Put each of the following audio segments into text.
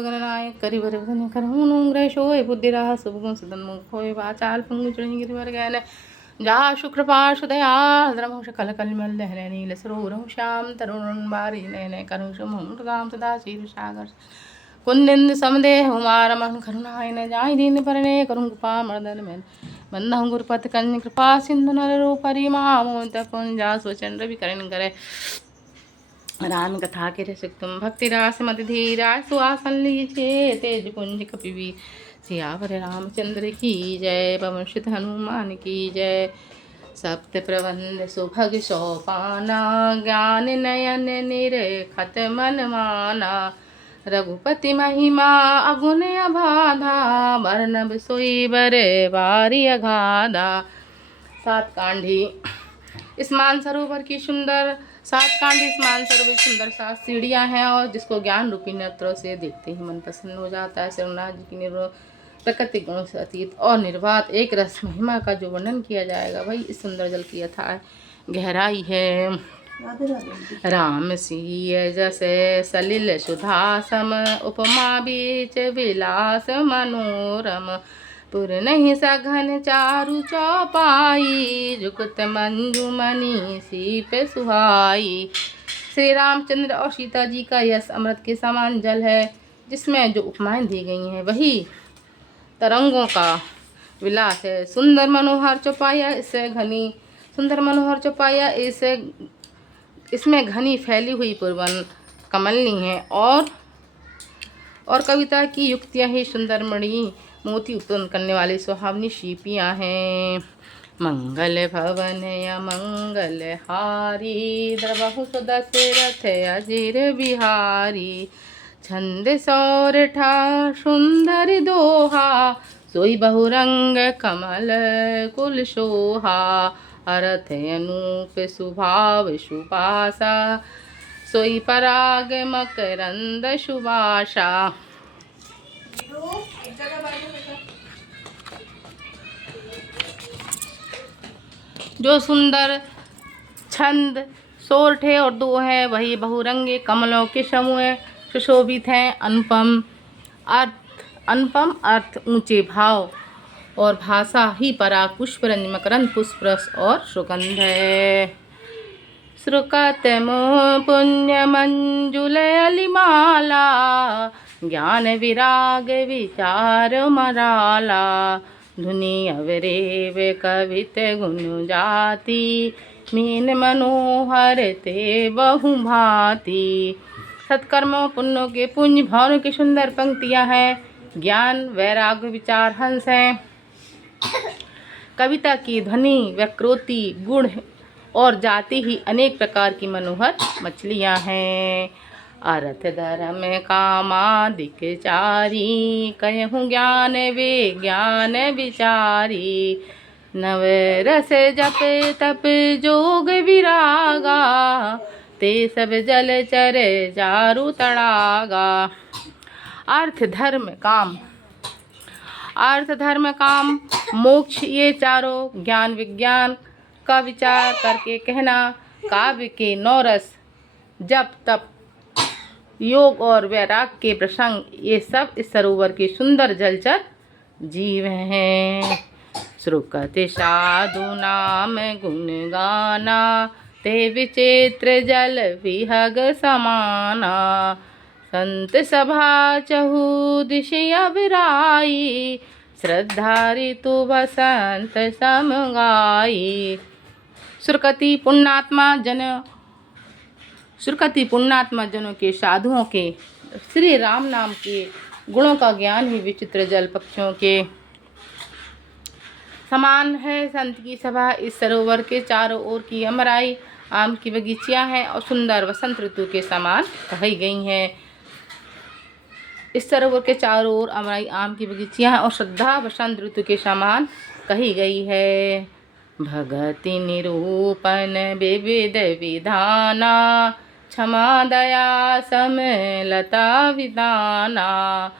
गणनाय करिवरवदन करहुन ग्रहशोय बुद्धिराह सुभगुण सदन्मुख होय वाचाल पंगु चढ़ी गिरिवर गैन जा शुक्र पार्षदया द्रमो शकल कलमल दहन नील सरोरम श्याम तरुण बारी नयन करुण सुम सदा शीर सागर कुंदिंद समदेह हुमार मन करुणाय न जाय दीन परने करुण कृपा मर्दन में बंधु गुरुपत कन्य कृपा सिंधु नर रूप परिमामोत पुंजा स्वचंद्र विकरण करे राम कथा के रसिक तुम भक्ति रास मत धीरा सुआसन लीजिए तेज पुंज कपिवी सियावर रामचंद्र की जय पवन सुत हनुमान की जय सप्त प्रबंध सुभग सोपाना ज्ञान नयन निरेखत मन माना रघुपति महिमा अगुण अबाधा वर्णव सोई बरे बारी अगाधा। सात कांडी स्नान सरोवर की सुंदर सात कांडी स्नान सरोवर की सुंदर सात सीढ़ियाँ हैं और जिसको ज्ञान रूपी नेत्रों से देखते ही मन प्रसन्न हो जाता है। श्रीनाथ जी की प्रकृति गुणों से अतीत और निर्वात एक रस महिमा का जो वर्णन किया जाएगा भाई इस सुंदर जल की अथाह गहराई है। राम सिय जैसे सलिल सुधा सम उपमा बीच विलास मनोरम पुर नहीं सघन चारु चौपाई जुगत मंजुमणि सीप सुहाई। श्री रामचंद्र और सीता जी का यश अमृत के समान जल है जिसमें जो उपमाएं दी गई हैं वही तरंगों का विलास है। सुंदर मनोहर चौपाया इससे घनी सुंदर मनोहर चौपाया इसमें घनी फैली हुई पुरवन कमलनी है और कविता की युक्तियाँ ही सुंदर मणि मोती उत्पन्न करने वाली सुहावनी शिल्पियाँ हैं। मंगल भवन या मंगल हारी द्रवहु दशरथ अजीर बिहारी छंद सौरठा सुंदर दोहा सोई बहुरंग कमल कुल शोहा अरथ अनूप सुभाव सुभाषा सोई पराग मकरंद सुभाषा। जो सुंदर छंद सोरठे और दो हैं वही बहुरंगे कमलों के समूह सुशोभित हैं। अनुपम अर्थ ऊंचे भाव और भाषा ही पराग पुष्परंज मकरंद पुष्परस और सुगंध है। श्रुकत पुण्य मंजुल अलिमाला ज्ञान विराग विचार मराला धुनि अवरेव कवित गुण जाति मीन मनोहर ते बहु भांति। सत्कर्मों पुण्यों के पुंज भावों की सुंदर पंक्तियां हैं। ज्ञान वैराग्य विचार हंस हैं। कविता की ध्वनि वक्रोक्ति गुण और जाति ही अनेक प्रकार की मनोहर मछलियां हैं। अर्थ धर्म कामादिक चारी कहूँ ज्ञान विज्ञान विचारी नव रस जप तप जोग विरागा ते सब जल चर चारु तड़ागा। अर्थ धर्म काम मोक्ष ये चारों ज्ञान विज्ञान का विचार करके कहना काव्य के नौ रस जप तप योग और वैराग के प्रसंग ये सब इस सरोवर के सुंदर जलचर जीव हैं। श्रुकत साधु नाम गुण गाना ते विचित्र जल विहग समाना संत सभा चहु दिश अविराई श्रद्धा ऋतु बसंत समगाई। सुरकति पुण्यात्मा जनों के साधुओं के श्री राम नाम के गुणों का ज्ञान ही विचित्र जल पक्षियों के समान है। संत की सभा इस सरोवर के चारों ओर की अमराई आम की बगीचियां हैं और सुंदर वसंत ऋतु के समान कही गई हैं। इस सरोवर के चारों ओर अमराई आम की बगीचियां हैं और श्रद्धा वसंत ऋतु के समान कही गई है। भगति निरूपण विविध विधाना क्षमा दया समलता विदाना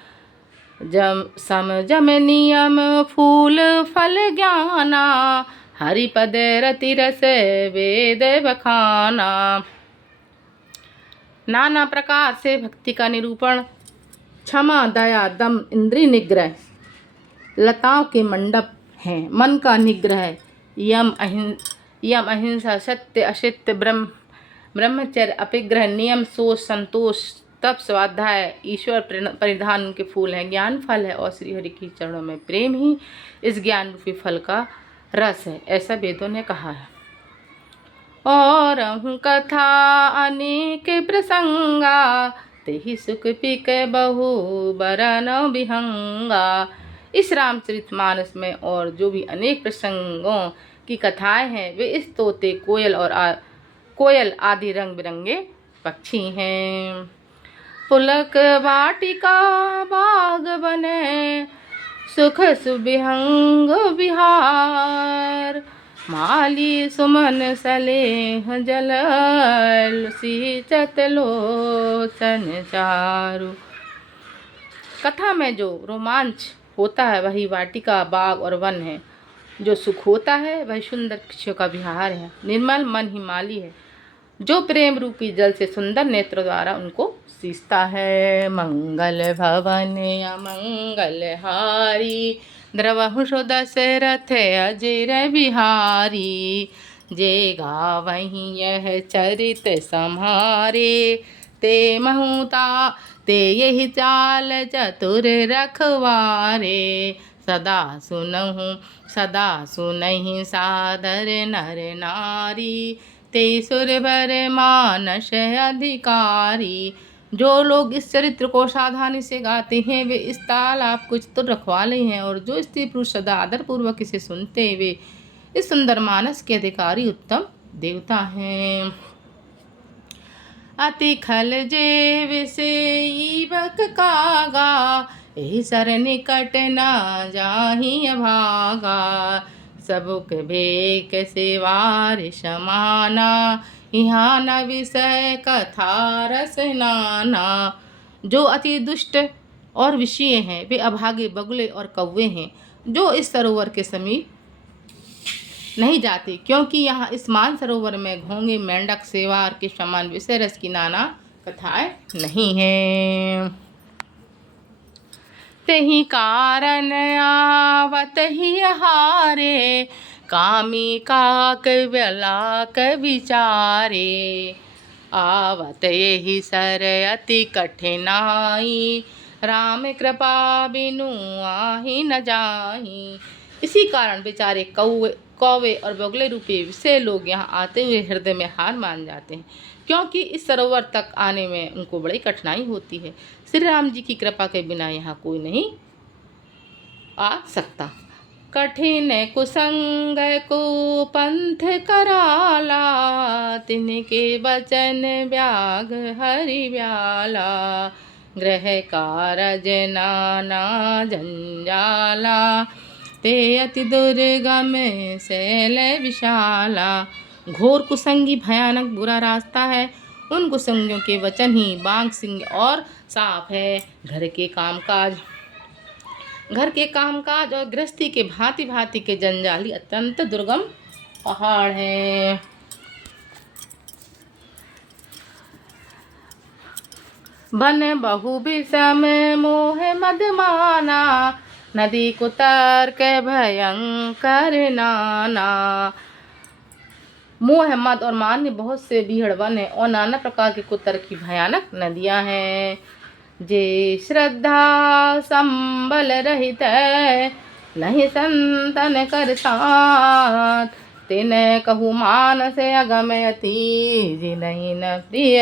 जम नियम फूल फल ज्ञाना हरिपद रति रस वेद बखाना। नाना प्रकार से भक्ति का निरूपण क्षमा दया दम इंद्रिय निग्रह लताओं के मंडप हैं। मन का निग्रह यम अहिंसा सत्य असित्य ब्रह्मचर्य अपिग्रह नियम सोच संतोष तप स्वाध्याय ईश्वर परिधान के फूल हैं। ज्ञान फल है और श्री हरि की चरणों में प्रेम ही इस ज्ञान रूपी फल का रस है, ऐसा वेदों ने कहा है। और कथा अनेक प्रसंगा तेहि सुख पिक बहु बरन विहंगा। इस रामचरितमानस में और जो भी अनेक प्रसंगों की कथाएं हैं वे इस तोते कोयल आदि रंग बिरंगे पक्षी हैं। पुलक वाटिका बाग बने सुख सुविहंग विहार। माली सुमन सलेह जल सींचत लोचन चारु। कथा में जो रोमांच होता है वही वाटिका बाग और वन है। जो सुख होता है वही सुंदर पक्षियों का विहार है। निर्मल मन ही माली है जो प्रेम रूपी जल से सुंदर नेत्र द्वारा उनको सींचता है। मंगल भवन अमंगल हारी द्रवहु सो दशरथ अजर बिहारी। जे गावहि यह चरित सम्हारे ते महूता ते यही चाल चतुर रखवारे। सदा सुनहि सादर नर नारी ते सुरवर मानस अधिकारी। जो लोग इस चरित्र को सावधानी से गाते हैं वे इस तालाब को चतुर रखवाले हैं, और जो स्त्री पुरुष सदा आदर पूर्वक इसे सुनते हैं वे इस सुंदर मानस के अधिकारी उत्तम देवता हैं। अति खल जे विषयी बक कागा एहि सर निकट न जाहि अभागा। सबुक बेक सेवार समाना यहाँ न विषय कथा रस नाना। जो अति दुष्ट और विषय हैं वे अभागे बगुले और कौवे हैं जो इस सरोवर के समीप नहीं जाते, क्योंकि यहाँ इस मान सरोवर में घोंगे मेंढक सेवार के समान विषय रस की नाना कथाएं नहीं हैं। तेहि कारण आवत ही हारे कामी काक व्यलाक विचारे। आवत यही सर अति कठिनाई राम कृपा बिनु आहि न जाहि। इसी कारण बेचारे कौवे और बगुले रूपी विषय लोग यहाँ आते हुए हृदय में हार मान जाते हैं, क्योंकि इस सरोवर तक आने में उनको बड़ी कठिनाई होती है। श्री राम जी की कृपा के बिना यहाँ कोई नहीं आ सकता। कठिन कुसंग को पंथ कराला तिनके बचन ब्याग हरि ब्याला। ग्रह कारज नाना जंजाला ते अति दुर्गम शैल विशाला। घोर कुसंगी भयानक बुरा रास्ता है। उन कुसंगियों के वचन ही बाघ सिंह और सांप है। घर के कामकाज और गृहस्थी के भांति भांति के जंजाली अत्यंत दुर्गम पहाड़ हैं। बन बहु विषम मोह मदमाना नदी कुतर्क भयंकर नाना। मोह मद और मान्य बहुत से बीहड़ वन है और नाना प्रकार के कुतर्क की भयानक नदियां हैं। जे श्रद्धा संबल रहित नहीं संतन कर साथ तिन कहु मानस अगम अति जिनहि न प्रिय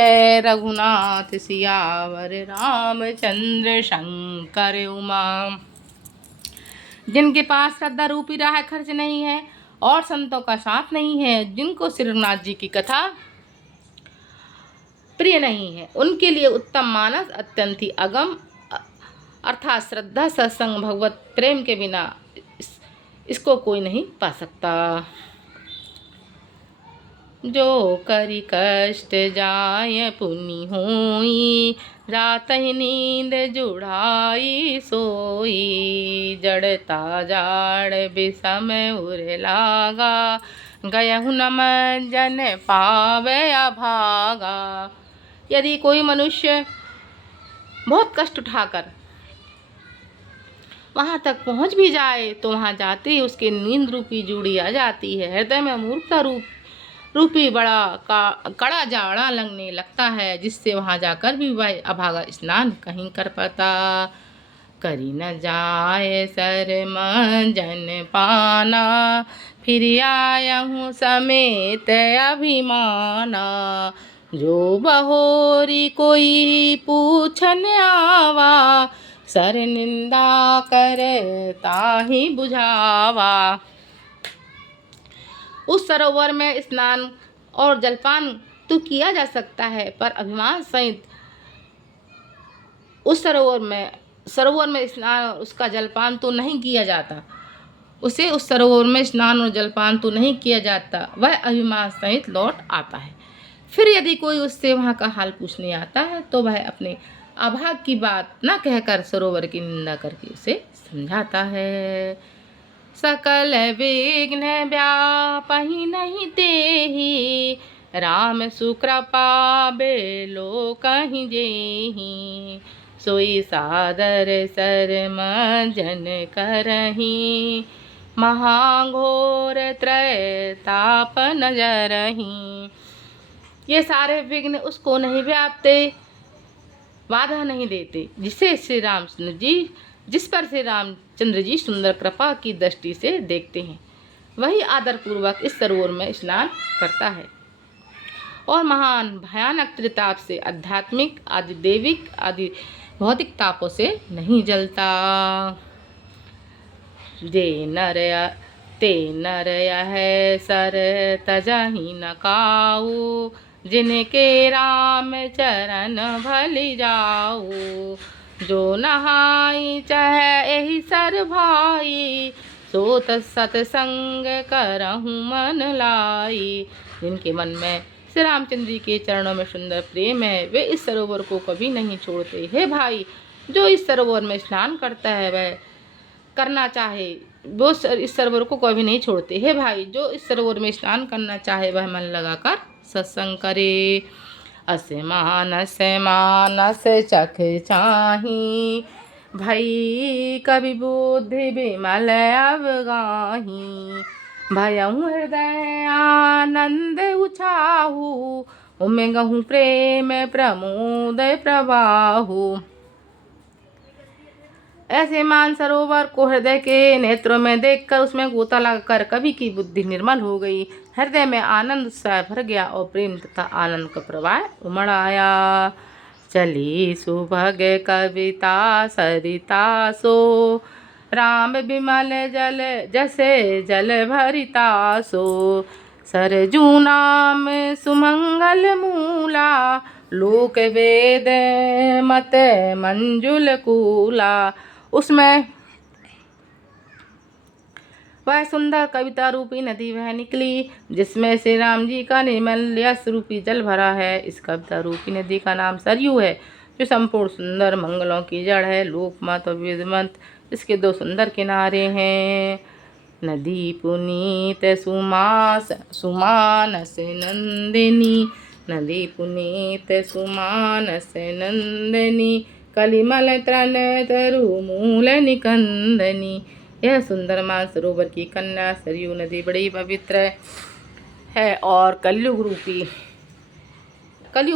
रघुनाथ सियावर रामचंद्र शंकर उमा। जिनके पास श्रद्धा रूपी राह खर्च नहीं है और संतों का साथ नहीं है, जिनको श्री रघुनाथ जी की कथा प्रिय नहीं है, उनके लिए उत्तम मानस अत्यंत ही अगम अर्थात श्रद्धा सत्संग भगवत प्रेम के बिना इसको कोई नहीं पा सकता। जो करी कष्ट जाय पुनि होई रात ही नींद जुड़ाई सोई। जड़ता जाड़ विषम उर लागा गयहु नम जन पावे अभागा। यदि कोई मनुष्य बहुत कष्ट उठाकर वहाँ तक पहुँच भी जाए तो वहाँ जाते ही उसके नींद रूपी जूड़ी आ जाती है। हृदय में मूर्खता रूपी बड़ा कड़ा जाड़ा लगने लगता है, जिससे वहाँ जाकर भी वह अभागा स्नान कहीं कर पाता। करी न जाए शर्म पाना, फिर आया हूँ समेत अभिमाना। जो बहोरी कोई पूछन आवा, सर निंदा करे ताहि बुझावा। उस सरोवर में स्नान और जलपान तो किया जा सकता है, पर अभिमान सहित उस सरोवर में स्नान और उसका जलपान तो नहीं किया जाता। उसे उस सरोवर में स्नान और जलपान तो नहीं किया जाता, वह अभिमान सहित लौट आता है। फिर यदि कोई उससे वहाँ का हाल पूछने आता है तो वह अपने अभाग की बात न कहकर सरोवर की निंदा करके उसे समझाता है। सकल विघ्न व्यापहि नहीं तेहि, राम सुकृपा बेलो कहीं जेहि। सोई सादर शर्म जन करही, महाघोर त्रय ताप नजरही। ये सारे विघ्न उसको नहीं व्यापते, बाधा नहीं देते, जिस पर श्री रामचंद्र जी सुंदर कृपा की दृष्टि से देखते हैं, वही आदर पूर्वक इस सरोवर में स्नान करता है और महान भयानक त्रिताप से, आध्यात्मिक आदि दैविक आदि भौतिक तापों से नहीं जलता। ते नर है सर तजहि न काऊ, जिनके राम चरण भली जाऊ। जो नहाई चाहे एहि सर भाई, सोत सतसंग करहूँ मन लाई। जिनके मन में श्री रामचंद्र जी के चरणों में सुंदर प्रेम है, वे इस सरोवर को कभी नहीं छोड़ते। हे भाई, जो इस सरोवर में स्नान करता है वह करना चाहे, वो इस सरोवर को कभी नहीं छोड़ते। हे भाई, जो इस सरोवर में स्नान करना चाहे वह मन लगाकर सत्संग करे। असे मानस चख चाही, भई कवि बुद्धि विमल अवगाही। भयहु हृदय आनंद उछाहू, उमंगहु प्रेम प्रमोद प्रवाहू। ऐसे मान सरोवर को हृदय के नेत्रों में देखकर उसमें गोता लगाकर कवि की बुद्धि निर्मल हो गई। हृदय में आनंद उत्साह भर गया और प्रेम तथा आनंद का प्रवाह उमड़ आया। चली सुभग कविता सरिता सो, राम विमल जल जैसे जल भरिता सो। सरजू नाम सुमंगल मूला, लोक वेद मत मंजुल कूला। उसमें वह सुंदर कविता रूपी नदी वह निकली, जिसमें श्री राम जी का निर्मल यश रूपी जल भरा है। इस कविता रूपी नदी का नाम सरयू है, जो संपूर्ण सुंदर मंगलों की जड़ है। लोकमत और वेदमत इसके दो सुंदर किनारे हैं। नदी पुनीत सुमानस नंदिनी, नदी पुनीत सुमानस नंदिनी। कलिमल तृण तरु मूल निकंदनी। यह सुंदर मानसरोवर की कन्या सरयू नदी बड़ी पवित्र है और कलयुग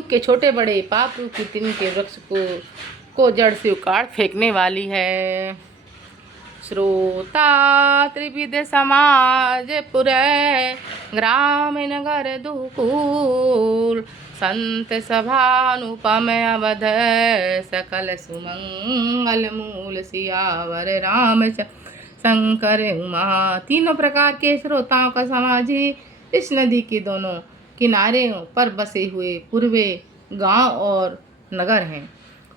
के छोटे बड़े पाप रूपी तिन के वृक्ष को जड़ से उखाड़ फेंकने वाली है। श्रोता त्रिविध समाज पुरै, ग्राम नगर दुकूल। संत सभानुपम अवध, सकल सुमंगल मूल। सियावर रामचंद्र शंकर उमा। तीनों प्रकार के श्रोताओं का समाज ही इस नदी के दोनों किनारों पर बसे हुए पूर्वे गांव और नगर हैं,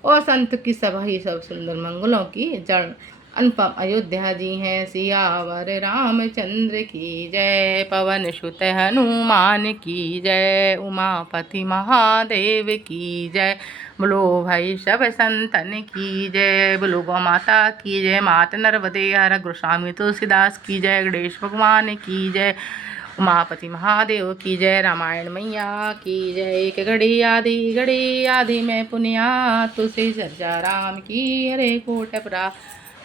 और संत की सभा ही सब सुंदर मंगलों की जड़ अनुपम अयोध्या जी हैं। सियावर रामचंद्र की जय, पवन सुत हनुमान की जय, उमापति महादेव की जय। बोलो भाई सब संतन की जय, बोलो गौ माता की जय, मात नर्मदे हर गोस्वामी तुलसीदास की जय, गणेश भगवान की जय। उमापति महादेव की जय। रामायण मैया की जय। एक घड़ी आदि में पुनिया तुलसी चर्चा राम की हरे कोट परा।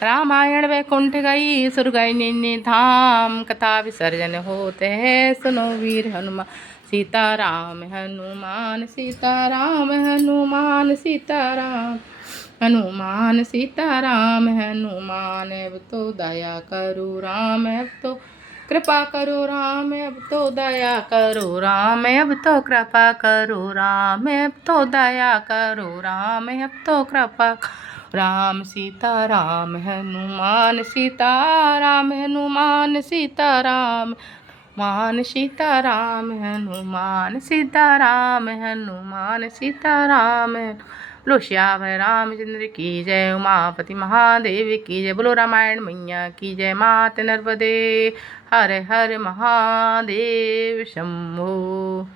रामायण वैकुंठ गई सुर गई निन्य धाम। कथा विसर्जन होते हैं सुनो वीर हनुमान। सीताराम हनुमान सीताराम हनुमान सीताराम हनुमान सीताराम हनुमान। अब तो दया करो राम अब तो कृपा करो राम अब तो दया करो राम अब तो कृपा करो राम अब तो दया करो राम अब तो कृपा। राम सीताराम हनुमान सीताराम हनुमान सीताराम मान सीताराम हनुमान सीताराम हनुमान सीताराम। बोलो श्यावर रामचंद्र की जय। उमापति महादेव की जय। बोलो रामायण मैया की जय। मात नर्मदे हर हर महादेव शंभो।